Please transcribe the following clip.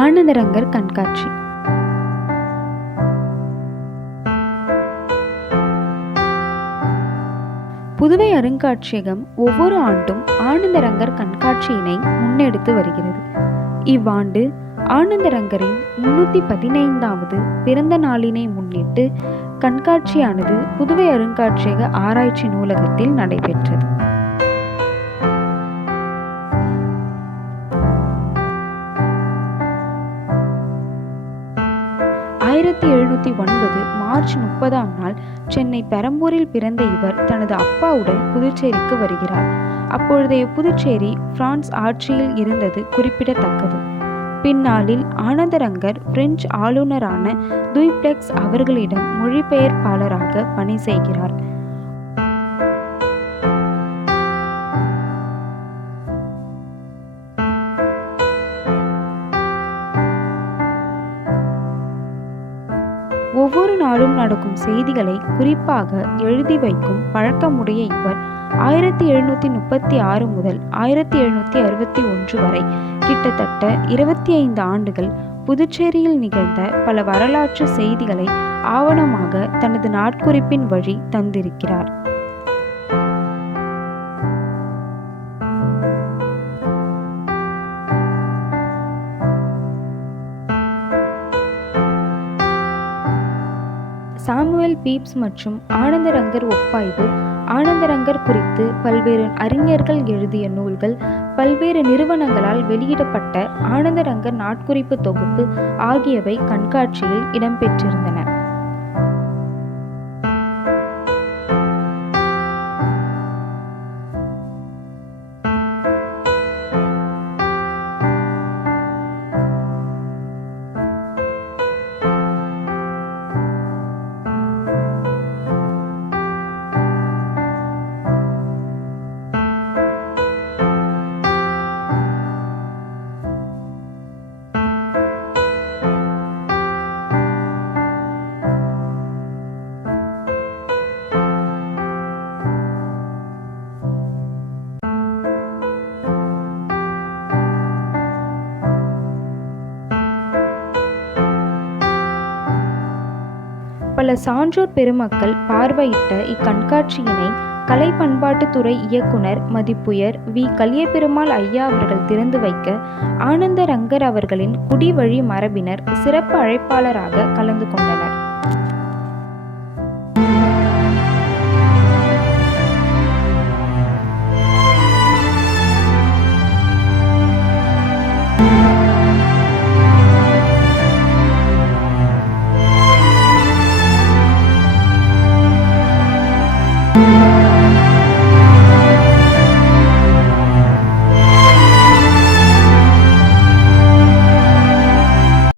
ஆனந்தரங்கர் கண்காட்சி. புதுவை அருங்காட்சியகம் ஒவ்வொரு ஆண்டும் ஆனந்தரங்கர் கண்காட்சியினை முன்னெடுத்து வருகிறது. இவ்வாண்டு ஆனந்தரங்கரின் 315வது பிறந்த நாளினை முன்னிட்டு கண்காட்சியானது புதுவை அருங்காட்சியக ஆராய்ச்சி நூலகத்தில் நடைபெற்றது. மார்ச் 30ஆம் நாள் சென்னை பெரம்பூரில் பிறந்த இவர் தனது அப்பாவுடன் புதுச்சேரிக்கு வருகிறார். அப்பொழுதைய புதுச்சேரி பிரான்ஸ் ஆட்சியில் இருந்தது குறிப்பிடத்தக்கது. பின்னாளில் ஆனந்தரங்கர் பிரெஞ்சு ஆளுநரான துய்ப்ளெக்ஸ் அவர்களிடம் மொழிபெயர்ப்பாளராக பணி செய்கிறார். ஒவ்வொரு நாளும் நடக்கும் செய்திகளை குறிப்பாக எழுதி வைக்கும் பழக்கமுடைய இவர் 1736 முதல் 1761 வரை கிட்டத்தட்ட 25 ஆண்டுகள் புதுச்சேரியில் நிகழ்ந்த பல வரலாற்று செய்திகளை ஆவணமாக தனது நாட்குறிப்பின் வழி தந்திருக்கிறார். சாமுவேல் பீப்ஸ் மற்றும் ஆனந்தரங்கர் ஒப்பாய்வு, ஆனந்தரங்கர் குறித்து பல்வேறு அறிஞர்கள் எழுதிய நூல்கள், பல்வேறு நிறுவனங்களால் வெளியிடப்பட்ட ஆனந்தரங்கர் நாட்குறிப்பு தொகுப்பு ஆகியவை கண்காட்சியில் இடம்பெற்றிருந்தன. பல சான்றோர் பெருமக்கள் பார்வையிட்ட இக்கண்காட்சியினை கலை பண்பாட்டுத்துறை இயக்குனர் மதிப்புயர் வி. கலியபெருமாள் ஐயா அவர்கள் திறந்து வைக்க ஆனந்தரங்கர் அவர்களின் குடிவழி மரபினர் சிறப்பு அழைப்பாளராக கலந்து கொண்டனர்.